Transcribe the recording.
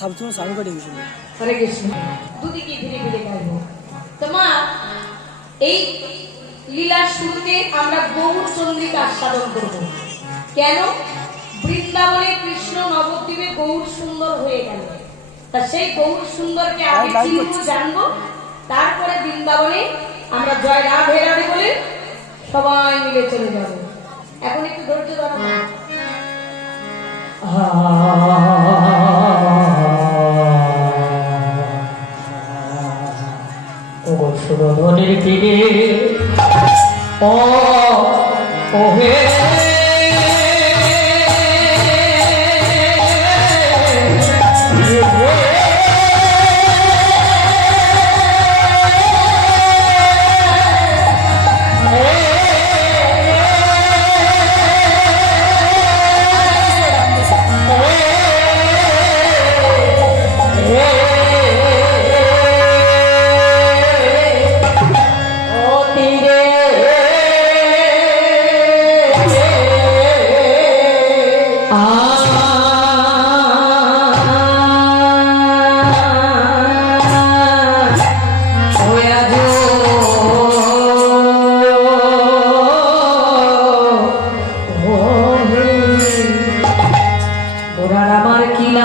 সবসময় স্নান করে গেছিল। হরে কৃষ্ণ। দুদিকে ধীরে ধীরে গাইব। তোমা এই লীলার শুরুতে আমরা গৌর চন্দ্রিকা আস্বাদন করব। কেন? বৃন্দাবনে কৃষ্ণ নবদ্বীপে গৌর সুন্দর হয়ে গেল, তা সেই গৌর সুন্দরকে আগে চিনব জানবো, তারপরে বৃন্দাবনে আমরা জয় রাধে রাধে বলে সবাই মিলে চলে যাব। এখন একটু ধৈর্য ধরো। ও সুরধনির তীরে ও হে আমার কিলা